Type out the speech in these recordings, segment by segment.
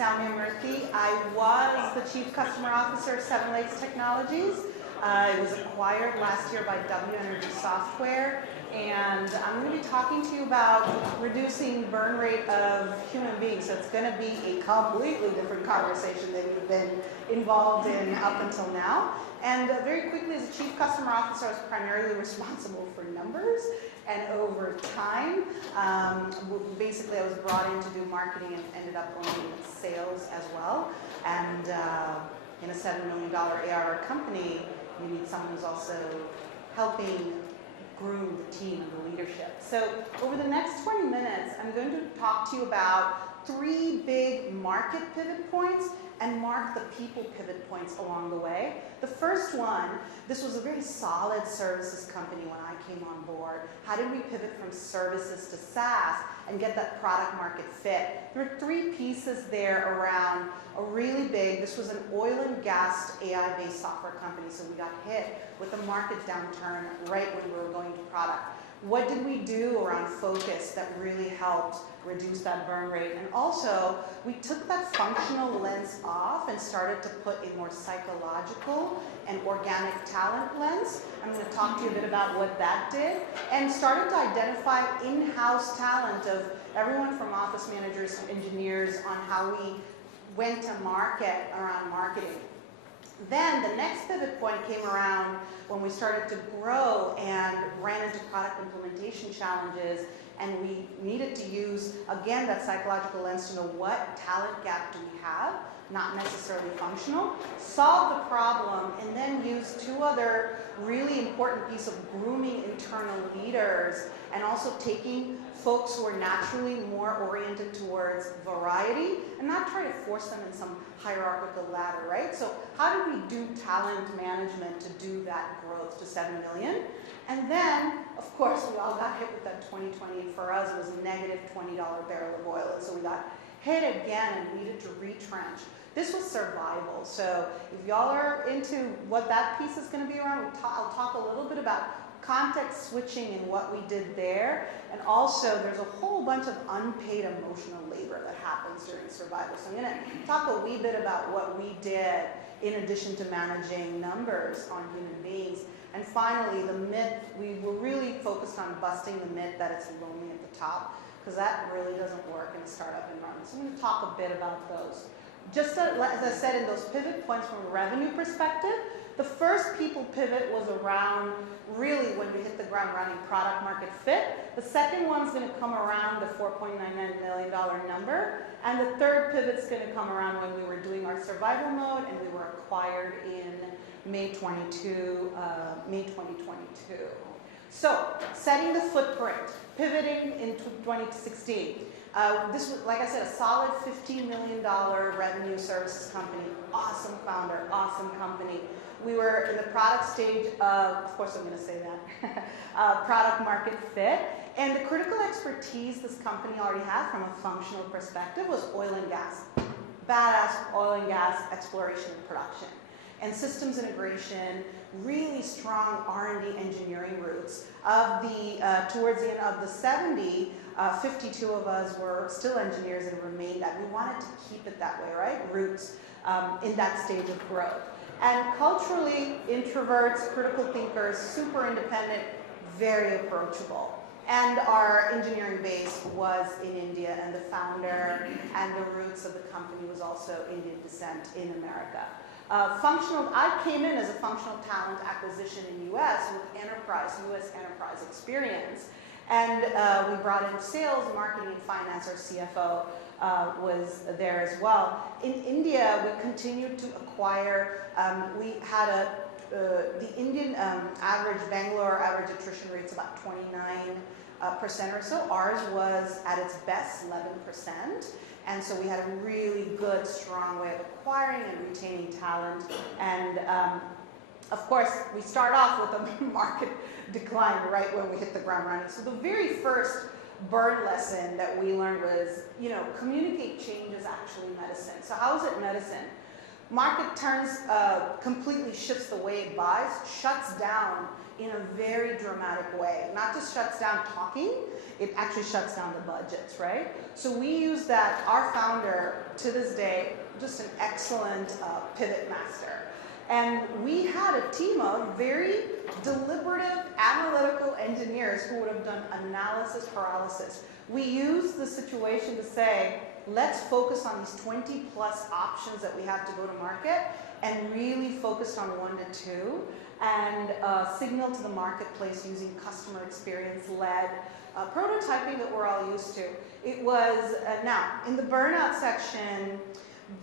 Sowmya Murthy. I was the Chief Customer Officer of 7 Lakes Technologies. It was acquired last year by W Energy Software, and I'm going to be talking to you about reducing burn rate of human beings. So it's going to be a completely different conversation than you've been involved in up until now. And very quickly, as a Chief Customer Officer, I was primarily responsible for numbers. And over time, basically I was brought in to do marketing and ended up owning sales as well. And in a $7 million ARR company, you need someone who's also helping groom the team and the leadership. So over the next 20 minutes, I'm going to talk to you about 3 big market pivot points and mark the people pivot points along the way. The first one, this was a very solid services company when I came on board. How did we pivot from services to SaaS and get that product market fit? There were 3 pieces there around a really big, this was an oil and gas AI-based software company, so we got hit with a market downturn right when we were going to product. What did we do around focus that really helped reduce that burn rate? And also, we took that functional lens off and started to put a more psychological and organic talent lens. I'm going to talk to you a bit about what that did, and started to identify in-house talent of everyone from office managers to engineers on how we went to market around marketing. Then the next pivot point came around when we started to grow and ran into product implementation challenges, and we needed to use, again, that psychological lens to know what talent gap do we have, not necessarily functional, solve the problem, and then use 2 other really important pieces of grooming internal leaders, and also taking folks who are naturally more oriented towards variety and not try to force them in some hierarchical ladder, right? So how do we do talent management to do that growth to 7 million? And then, of course, we all got hit with that 2020. For us, it was a negative $20 barrel of oil. And so we got hit again and needed to retrench. This was survival. So if y'all are into what that piece is going to be around, I'll talk a little bit about context switching and what we did there. And also, there's a whole bunch of unpaid emotional labor that happens during survival. So I'm going to talk a wee bit about what we did in addition to managing numbers on human beings. And finally, the myth, we were really focused on busting the myth that it's lonely at the top, because that really doesn't work in a startup environment. So I'm going to talk a bit about those. Just as I said, in those pivot points from a revenue perspective, the first people pivot was around really when we hit the ground running product market fit. The second one's going to come around the $4.99 million number. And the third pivot's going to come around when we were doing our survival mode and we were acquired in May 2022. So, setting the footprint, pivoting in 2016. This was, like I said, a solid $15 million revenue services company. Awesome founder, awesome company. We were in the product stage of course I'm going to say that, product market fit. And the critical expertise this company already had from a functional perspective was oil and gas. Badass oil and gas exploration and production. And systems integration, really strong R&D engineering roots. Of the, towards the end of the 70, 52 of us were still engineers and remained that. We wanted to keep it that way, right? Roots in that stage of growth. And culturally, introverts, critical thinkers, super independent, very approachable. And our engineering base was in India, and the founder and the roots of the company was also Indian descent in America. I came in as a functional talent acquisition in US with US enterprise experience. And we brought in sales, marketing, and finance. Our CFO was there as well. In India, we continued to acquire, we had the Indian average, Bangalore average attrition rate's about 29% or so. Ours was at its best 11%. And so we had a really good, strong way of acquiring and retaining talent. And of course, we start off with a market decline right when we hit the ground running. So the very first burn lesson that we learned was, communicate change is actually medicine. So how is it medicine? market turns, completely shifts the way it buys, shuts down in a very dramatic way. Not just shuts down talking, it actually shuts down the budgets, right? So we use that. Our founder, to this day, just an excellent pivot master. And we had a team of very deliberative, analytical engineers who would have done analysis paralysis. We used the situation to say, let's focus on these 20 plus options that we have to go to market and really focus on 1 to 2 and signal to the marketplace using customer experience-led prototyping that we're all used to. It was, now, in the burnout section,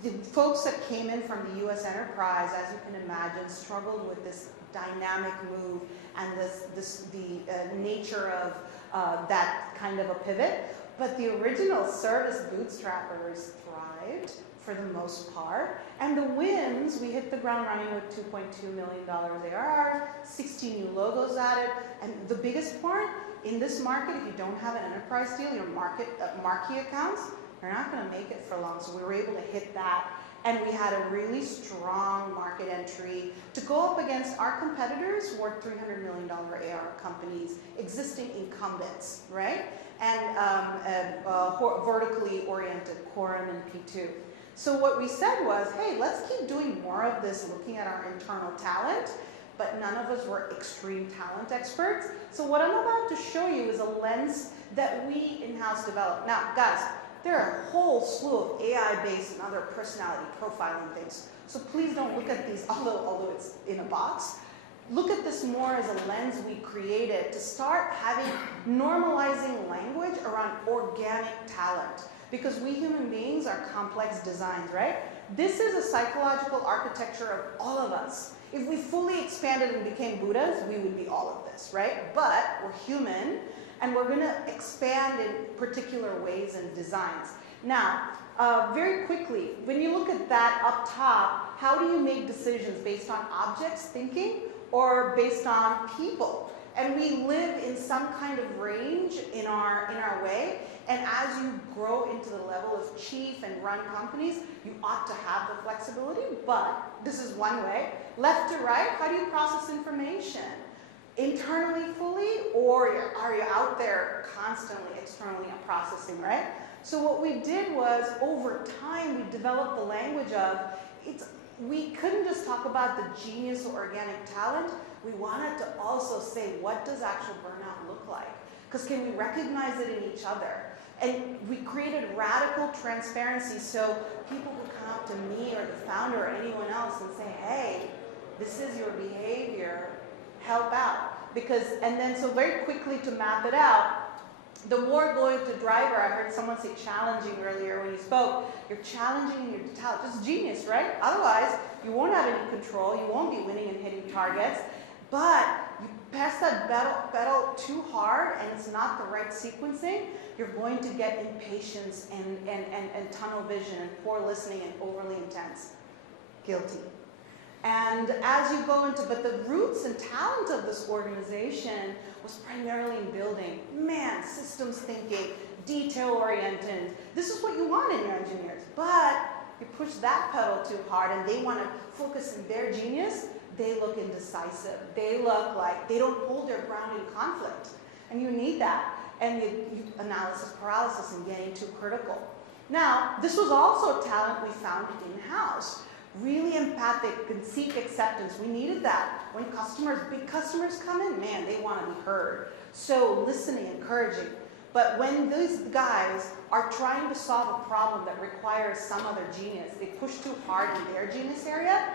the folks that came in from the US enterprise, as you can imagine, struggled with this dynamic move and the nature of that kind of a pivot. But the original service bootstrappers thrived for the most part. And the wins, we hit the ground running with $2.2 million ARR, 60 new logos added. And the biggest part, in this market, if you don't have an enterprise deal, your marquee accounts, you're not going to make it for long. So we were able to hit that. And we had a really strong market entry to go up against our competitors who are $300 million ARR companies, existing incumbents, right? And vertically oriented, Quorum and P2. So what we said was, hey, let's keep doing more of this, looking at our internal talent, but none of us were extreme talent experts. So what I'm about to show you is a lens that we in-house developed. Now, guys, there are a whole slew of AI-based and other personality profiling things. So please don't look at these, although it's in a box. Look at this more as a lens we created to start having normalizing language around organic talent. Because we human beings are complex designs, right? This is a psychological architecture of all of us. If we fully expanded and became Buddhas, we would be all of this, right? But we're human, and we're going to expand in particular ways and designs. Now, very quickly, when you look at that up top, how do you make decisions based on objects, thinking, or based on people? And we live in some kind of range in our way. And as you grow into the level of chief and run companies, you ought to have the flexibility, but this is one way. Left to right, how do you process information? Internally fully, or are you out there constantly externally processing, right? So what we did was, over time, we developed the language of, we couldn't just talk about the genius or organic talent, we wanted to also say, what does actual burnout look like? Because can we recognize it in each other? And we created radical transparency so people would come up to me or the founder or anyone else and say, hey, this is your behavior, help out. Because, and then so very quickly to map it out, the more going to driver, I heard someone say challenging earlier when you spoke, you're challenging your talent, just genius, right? Otherwise, you won't have any control, you won't be winning and hitting targets, but you pass that pedal too hard and it's not the right sequencing, you're going to get impatience and tunnel vision and poor listening and overly intense. Guilty. And as you go into, but the roots and talent of this organization was primarily in building, systems thinking, detail-oriented. This is what you want in your engineers. But you push that pedal too hard and they want to focus in their genius, they look indecisive. They look like they don't hold their ground in conflict. And you need that. And you analysis paralysis and getting too critical. Now, this was also talent we found in-house. Really empathic and seek acceptance. We needed that. When big customers come in, they want to be heard. So listening, encouraging. But when these guys are trying to solve a problem that requires some other genius, they push too hard in their genius area,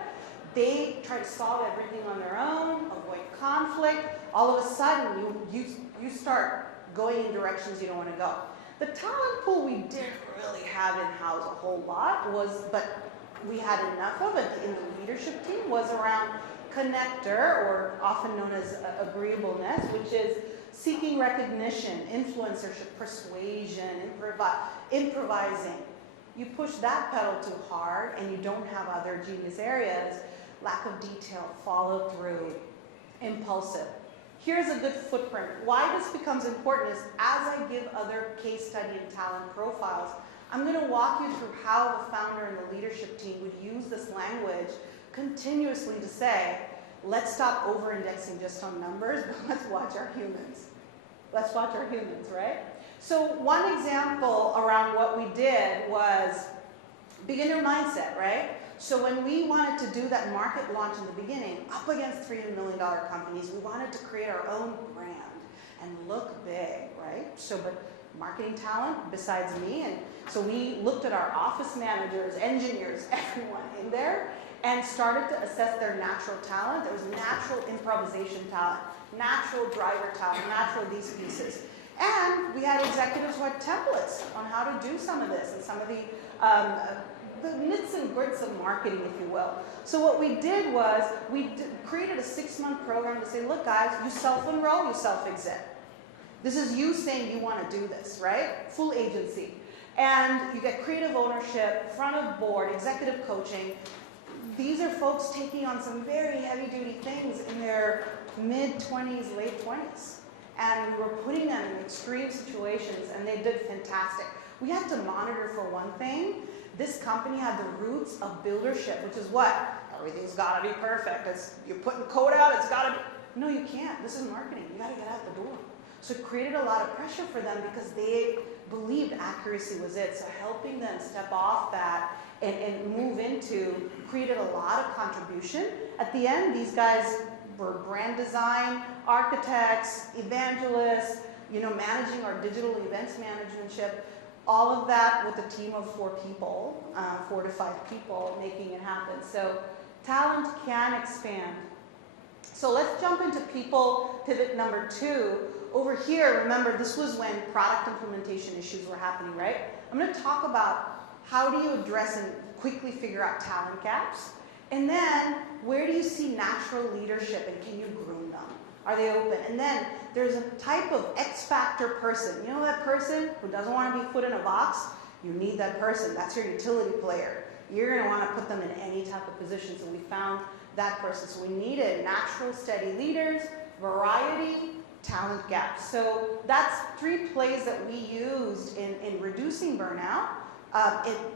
they try to solve everything on their own, avoid conflict. All of a sudden, you start going in directions you don't want to go. The talent pool we didn't really have in-house a whole lot but we had enough of it in the leadership team was around connector, or often known as agreeableness, which is seeking recognition, influencership, persuasion, improvising. You push that pedal too hard and you don't have other genius areas, lack of detail, follow through, impulsive. Here's a good footprint. Why this becomes important is as I give other case study and talent profiles, I'm going to walk you through how the founder and the leadership team would use this language continuously to say, let's stop over-indexing just on numbers, but let's watch our humans. Let's watch our humans, right? So one example around what we did was beginner mindset, right? So when we wanted to do that market launch in the beginning, up against $300 million companies, we wanted to create our own brand and look big, right? So, but marketing talent besides me, and so we looked at our office managers, engineers, everyone in there, and started to assess their natural talent. There was natural improvisation talent, natural driver talent, natural these pieces. And we had executives who had templates on how to do some of this and some of the nits and grits of marketing, if you will. So what we did was we created a 6-month program to say, look guys, you self-enroll, you self-exit. This is you saying you want to do this, right? Full agency. And you get creative ownership, front of board, executive coaching. These are folks taking on some very heavy-duty things in their mid-20s, late 20s. And we were putting them in extreme situations, and they did fantastic. We had to monitor for one thing. This company had the roots of buildership, which is what? Everything's got to be perfect. You're putting code out, it's got to be. No, you can't. This is marketing. You got to get out the door. So it created a lot of pressure for them because they believed accuracy was it. So helping them step off that and move into created a lot of contribution. At the end, these guys were brand design, architects, evangelists, managing our digital events managementship, all of that with a team of 4 people, 4 to 5 people making it happen. So talent can expand. So let's jump into people pivot number 2. Over here, remember, this was when product implementation issues were happening, right? I'm going to talk about how do you address and quickly figure out talent gaps, and then where do you see natural leadership and can you groom them? Are they open? And then there's a type of X factor person. You know that person who doesn't want to be put in a box? You need that person. That's your utility player. You're going to want to put them in any type of position. So we found that person. So we needed natural, steady leaders, variety, talent gaps. So that's 3 plays that we used in reducing burnout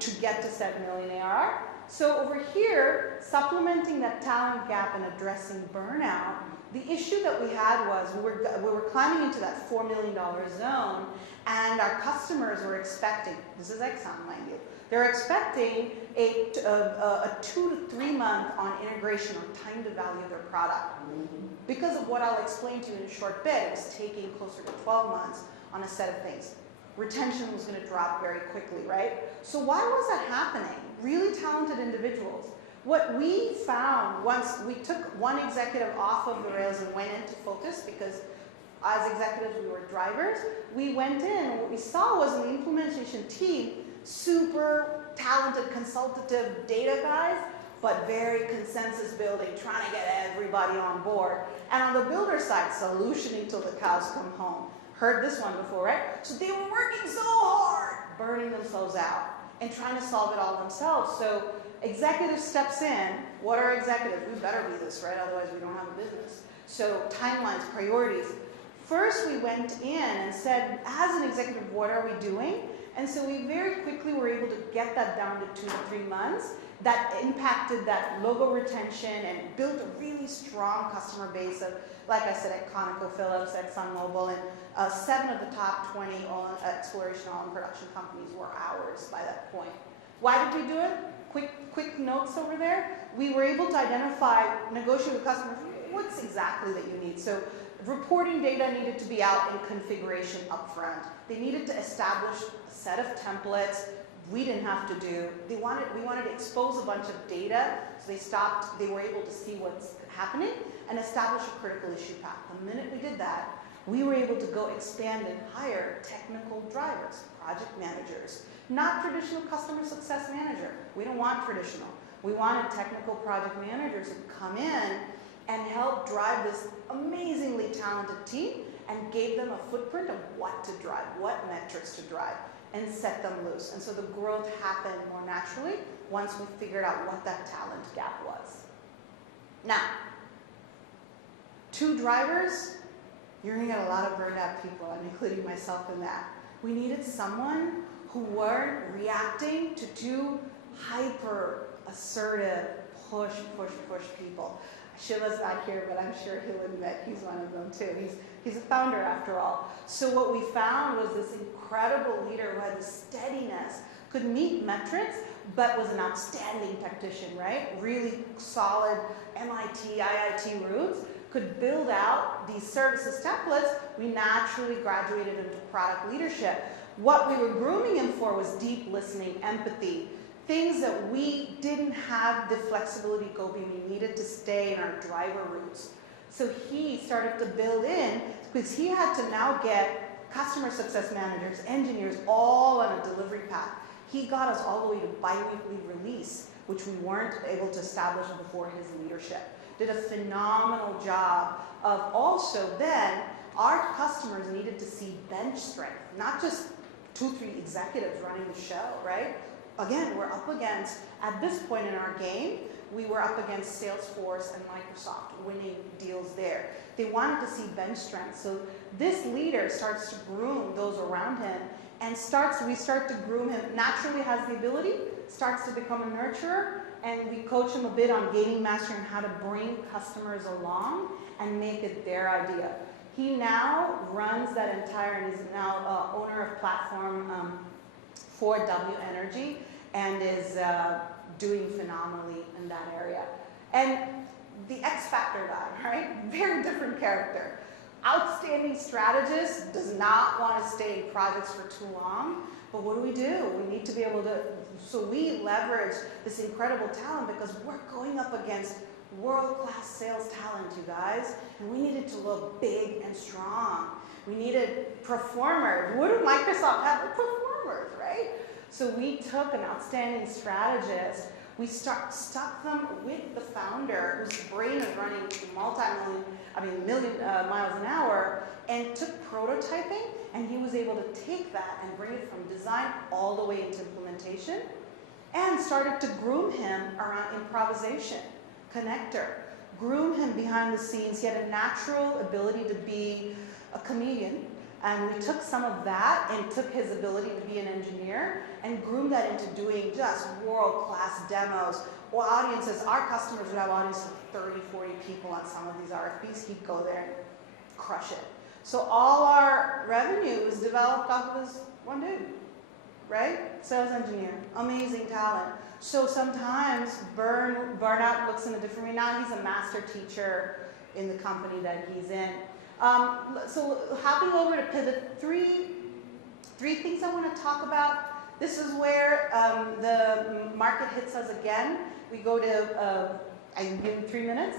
to get to 7 million ARR. So over here, supplementing that talent gap and addressing burnout, the issue that we had was we were climbing into that $4 million zone, and our customers were expecting, this is Exxon, mind you, they're expecting a 2 to 3 month on integration or time to value their product. Because of what I'll explain to you in a short bit, it was taking closer to 12 months on a set of things. Retention was going to drop very quickly, right? So why was that happening? Really talented individuals. What we found once we took one executive off of the rails and went into focus, because as executives we were drivers, we went in and what we saw was in the implementation team, super talented consultative data guys, but very consensus building, trying to get everybody on board. And on the builder side, solutioning till the cows come home. Heard this one before, right? So they were working so hard, burning themselves out and trying to solve it all themselves. So executive steps in. What are executives? We better be this, right? Otherwise we don't have a business. So timelines, priorities. First we went in and said, as an executive, what are we doing? And so we very quickly were able to get that down to 2 to 3 months. That impacted that logo retention and built a really strong customer base of, like I said, at ConocoPhillips, ExxonMobil, and 7 of the top 20 exploration oil and production companies were ours by that point. Why did we do it? Quick notes over there. We were able to identify, negotiate with customers, what's exactly that you need. So reporting data needed to be out in configuration upfront. They needed to establish a set of templates. We didn't have to do. We wanted to expose a bunch of data, so they were able to see what's happening and establish a critical issue path. The minute we did that, we were able to go expand and hire technical drivers, project managers, not traditional customer success manager. We don't want traditional. We wanted technical project managers who come in and help drive this amazingly talented team and gave them a footprint of what to drive, what metrics to drive, and set them loose. And so the growth happened more naturally once we figured out what that talent gap was. Now, 2 drivers, you're gonna get a lot of burned out people, I'm including myself in that. We needed someone who weren't reacting to do hyper assertive push people. Shiva's not here, but I'm sure he'll admit he's one of them too. He's a founder after all. So what we found was this incredible leader who had the steadiness, could meet metrics, but was an outstanding technician, right? Really solid MIT, IIT roots, could build out these services templates. We naturally graduated into product leadership. What we were grooming him for was deep listening, empathy, things that we didn't have the flexibility to go be. We needed to stay in our driver roots. So he started to build in, because he had to now get customer success managers, engineers, all on a delivery path. He got us all the way to bi-weekly release, which we weren't able to establish before his leadership. Did a phenomenal job of also then, our customers needed to see bench strength, not just 2-3 executives running the show, right? Again, we're up against, at this point in our game, we were up against Salesforce and Microsoft winning deals there. They wanted to see bench strength. So this leader starts to groom those around him and we start to groom him, naturally has the ability, starts to become a nurturer, and we coach him a bit on gaining mastery and how to bring customers along and make it their idea. He now runs that entire, and is now owner of platform for W Energy, and is doing phenomenally in that area. And the X Factor guy, right? Very different character. Outstanding strategist, does not want to stay in projects for too long, but what do? We need to be able to, so we leverage this incredible talent because we're going up against world-class sales talent, you guys, and we needed to look big and strong. We needed performers. What do Microsoft have? Performers, right? So we took an outstanding strategist. We stuck them with the founder, whose brain is running million miles an hour, and took prototyping, and he was able to take that and bring it from design all the way into implementation, and started to groom him around improvisation, connector, groom him behind the scenes. He had a natural ability to be a comedian, and we took some of that and took his ability to be an engineer and groomed that into doing just world-class demos. Well, audiences, our customers would have audiences of 30, 40 people on some of these RFPs. He'd go there and crush it. So all our revenue was developed off of this one dude, right? Sales engineer, amazing talent. So sometimes burnout looks in a different way. Now he's a master teacher in the company that he's in. So hopping over to pivot, three things I want to talk about. This is where the market hits us again. We go to, I can give you 3 minutes.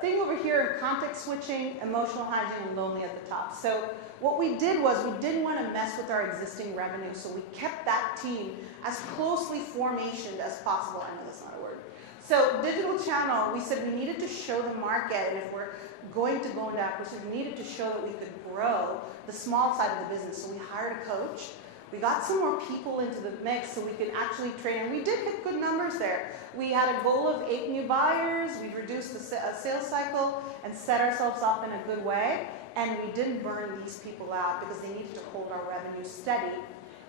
Thing over here, context switching, emotional hygiene, and lonely at the top. So what we did was we didn't want to mess with our existing revenue, so we kept that team as closely formationed as possible. I know that's not a word. So digital channel, we said we needed to show the market, and if we're going to go into acquisition, we needed to show that we could grow the small side of the business. So we hired a coach. We got some more people into the mix so we could actually train, and we did hit good numbers there. We had a goal of 8 new buyers. We reduced the sales cycle and set ourselves up in a good way, and we didn't burn these people out because they needed to hold our revenue steady.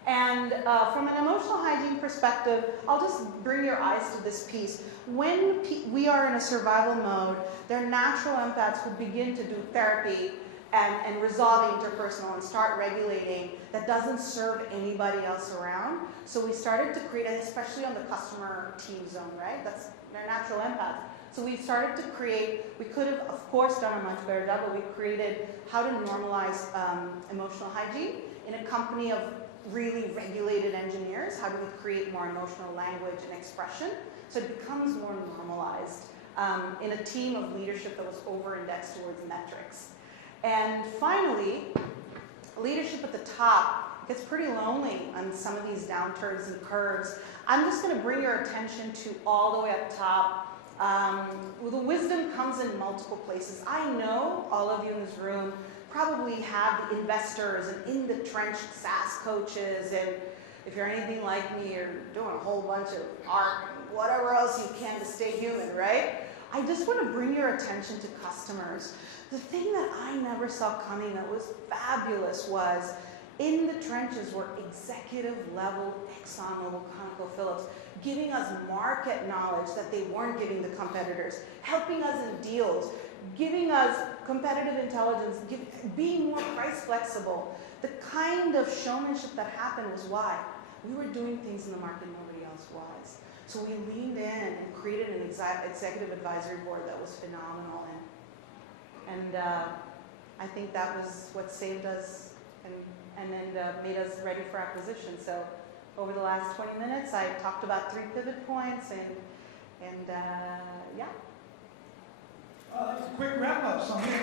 And from an emotional hygiene perspective, I'll just bring your eyes to this piece. When we are in a survival mode, they're natural empaths who begin to do therapy and resolve interpersonal and start regulating that doesn't serve anybody else around. So we started to create, especially on the customer team zone, right? They're natural empaths. So we started to create, we could have, of course, done a much better job, but we created how to normalize emotional hygiene in a company of really regulated engineers. How do we create more emotional language and expression so it becomes more normalized in a team of leadership that was over-indexed towards metrics. And finally, leadership at the top gets pretty lonely on some of these downturns and curves. I'm just going to bring your attention to all the way up top. The wisdom comes in multiple places. I know all of you in this room probably have investors and in-the-trench SaaS coaches, and if you're anything like me, you're doing a whole bunch of art, whatever else you can to stay human, right? I just want to bring your attention to customers. The thing that I never saw coming that was fabulous was in the trenches were executive level ExxonMobil, ConocoPhillips, giving us market knowledge that they weren't giving the competitors, helping us in deals, giving us competitive intelligence, being more price flexible. The kind of showmanship that happened was why we were doing things in the market nobody else was. So we leaned in and created an executive advisory board that was phenomenal. And I think that was what saved us and made us ready for acquisition. So over the last 20 minutes, I talked about 3 pivot points and yeah. That was a quick wrap up, Sowmya.